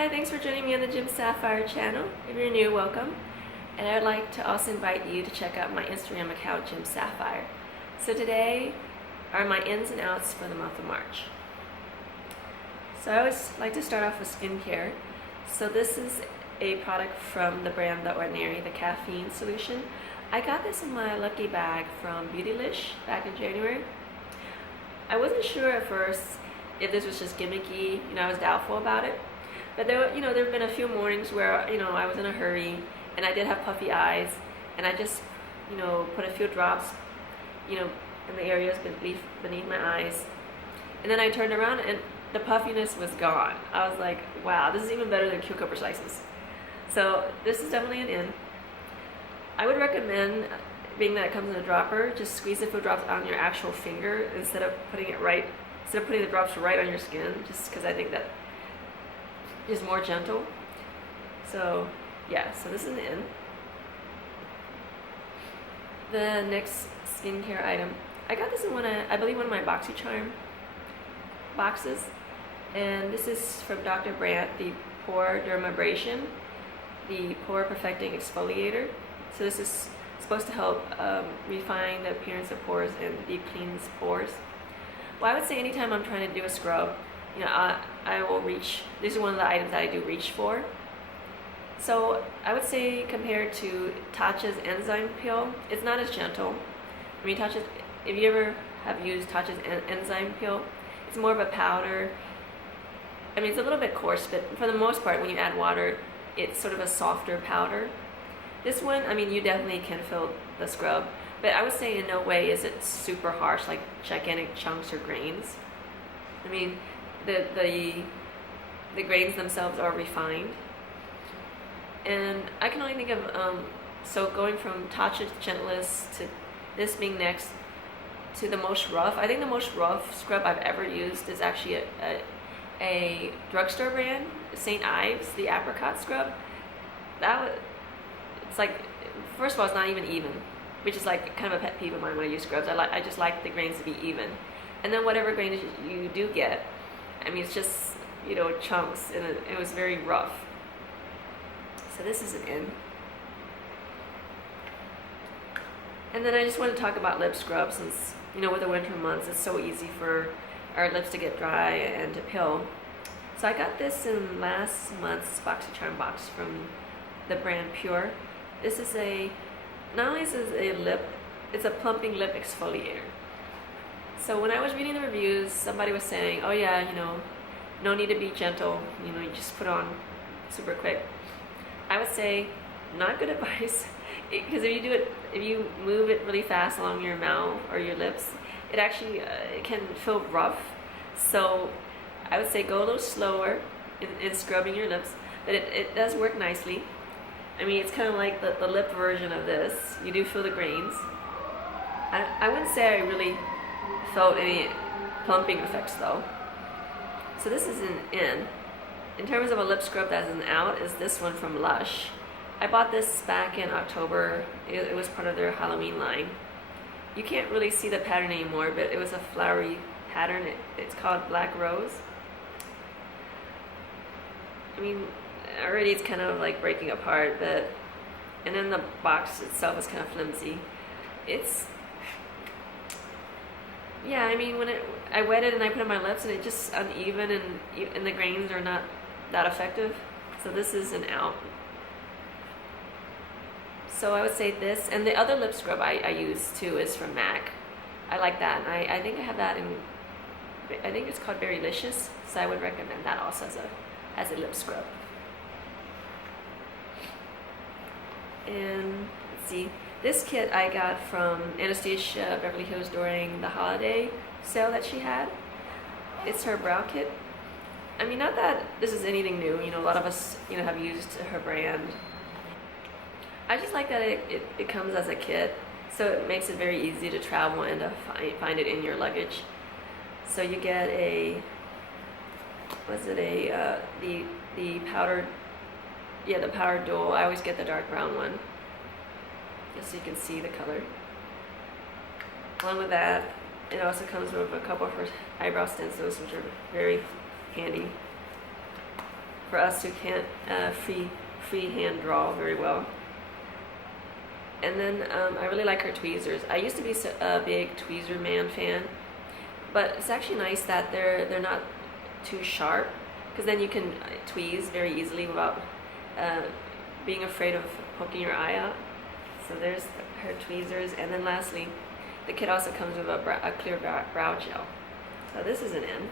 Hi, thanks for joining me on the Jim Sapphire channel. If you're new, welcome. And I'd like to also invite you to check out my Instagram account, Jim Sapphire. So today are my ins and outs for the month of March. So I always like to start off with skincare. So this is a product from the brand The Ordinary, the Caffeine solution. I got this in my lucky bag from LUSH back in January. I wasn't sure at first if this was just gimmicky, I was doubtful about it. But there have been a few mornings where, I was in a hurry and I did have puffy eyes, and I just, put a few drops, in the areas beneath my eyes. And then I turned around and the puffiness was gone. I was like, wow, this is even better than cucumber slices. So this is definitely an in. I would recommend, being that it comes in a dropper, just squeeze a few drops on your actual finger instead of putting the drops right on your skin, just because I think that is more gentle. So yeah, so this is an in. The next skincare item, I got this in I believe one of my BoxyCharm boxes, and this is from Dr. Brandt, the PoreDermabrasion, the Pore Perfecting Exfoliator. So this is supposed to help refine the appearance of pores and deep cleanse pores. Well, I would say anytime I'm trying to do a scrub, I will reach. These are one of the items that I do reach for. So I would say compared to Tatcha's enzyme peel, it's not as gentle. I mean, Tatcha's, if you ever have used Tatcha's enzyme peel, it's more of a powder. I mean, it's a little bit coarse, but for the most part, when you add water, it's sort of a softer powder. This one, I mean, you definitely can feel the scrub, but I would say in no way is it super harsh, like gigantic chunks or grains. I mean, the grains themselves are refined. And I can only think of, so going from Tatcha's gentlest to this being next to the most rough. I think the most rough scrub I've ever used is actually a drugstore brand, St. Ives, the apricot scrub. It's like, first of all, it's not even, which is like kind of a pet peeve of mine when I use scrubs. I just like the grains to be even. And then whatever grains you do get, I mean, it's just, chunks, and it was very rough. So this is an in. And then I just want to talk about lip scrub, since, with the winter months, it's so easy for our lips to get dry and to pill. So I got this in last month's BoxyCharm box from the brand Pure. This is not only is it a lip, it's a plumping lip exfoliator. So when I was reading the reviews, somebody was saying, oh yeah, no need to be gentle, you just put on super quick. I would say not good advice, because if you move it really fast along your mouth or your lips, it actually it can feel rough. So I would say go a little slower in scrubbing your lips, but it does work nicely. I mean, it's kind of like the lip version of this. You do feel the grains. I wouldn't say I really felt any plumping effects though. So this is an in. In terms of a lip scrub that's an out, is this one from LUSH. I bought this back in October. It was part of their Halloween line. You can't really see the pattern anymore, but it was a flowery pattern. It's called Black Rose. I mean, already it's kind of like breaking apart, and then the box itself is kind of flimsy. Yeah, I mean, I wet it and I put it on my lips, and it's just uneven, and the grains are not that effective. So this is an out. So I would say this, and the other lip scrub I use too is from MAC. I like that, and I think I have that I think it's called Berrylicious, so I would recommend that also as a lip scrub. And let's see, this kit I got from Anastasia Beverly Hills during the holiday sale that she had. It's her brow kit. I mean, not that this is anything new, a lot of us, have used her brand. I just like that it comes as a kit, so it makes it very easy to travel and to find it in your luggage. So you get the powdered, the powdered dual. I always get the dark brown one, just so you can see the color. Along with that, it also comes with a couple of her eyebrow stencils, which are very handy. for us who can't free hand draw very well. And then I really like her tweezers. I used to be a big tweezer man fan, but it's actually nice that they're not too sharp, because then you can tweeze very easily without being afraid of poking your eye out. So there's her tweezers, and then lastly, the kit also comes with a clear brow gel. So this is an N.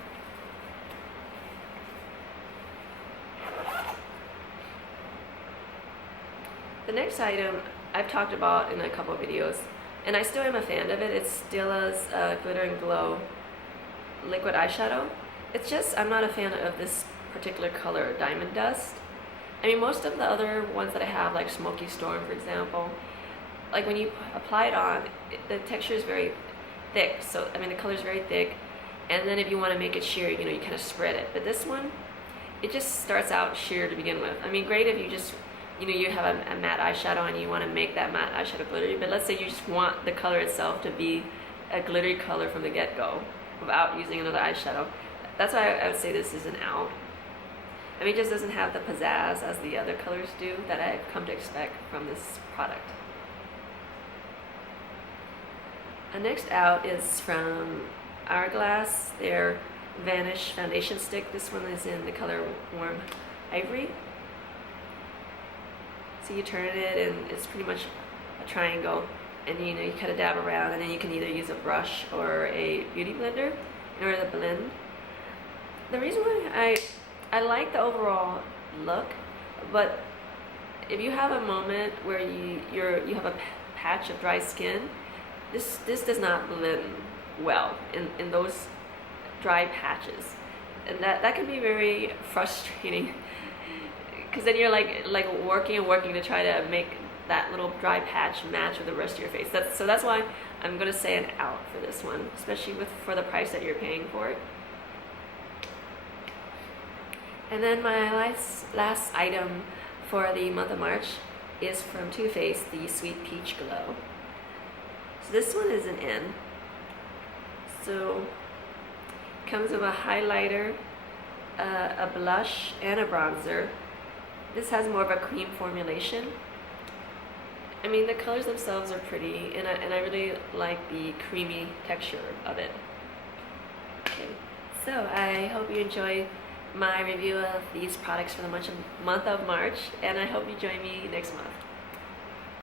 The next item I've talked about in a couple of videos, and I still am a fan of it. It's Stila's Glitter and Glow liquid eyeshadow. It's just, I'm not a fan of this particular color, Diamond Dust. I mean, most of the other ones that I have, like Smoky Storm, for example, like when you apply it on, the texture is very thick. So, I mean, the color is very thick. And then if you want to make it sheer, you know, you kind of spread it. But this one, it just starts out sheer to begin with. I mean, great if you just, you know, you have a matte eyeshadow and you want to make that matte eyeshadow glittery. But let's say you just want the color itself to be a glittery color from the get-go without using another eyeshadow. That's why I would say this is an out. I mean, it just doesn't have the pizzazz as the other colors do that I've come to expect from this product. The next out is from Hourglass, their Vanish Foundation Stick. This one is in the color Warm Ivory. So you turn it and it's pretty much a triangle, and you know, you kind of dab around, and then you can either use a brush or a beauty blender in order to blend. The reason why I like the overall look, but if you have a moment where you have a patch of dry skin, this does not blend well in those dry patches, and that can be very frustrating, because then you're like working to try to make that little dry patch match with the rest of your face. So that's why I'm gonna say an out for this one, especially for the price that you're paying for it. And then my last item for the month of March is from Too Faced, the Sweet Peach Glow. So this one is an N. So it comes with a highlighter, a blush, and a bronzer. This has more of a cream formulation. I mean, the colors themselves are pretty, and I really like the creamy texture of it. Okay. So I hope you enjoy my review of these products for the month of March, and I hope you join me next month.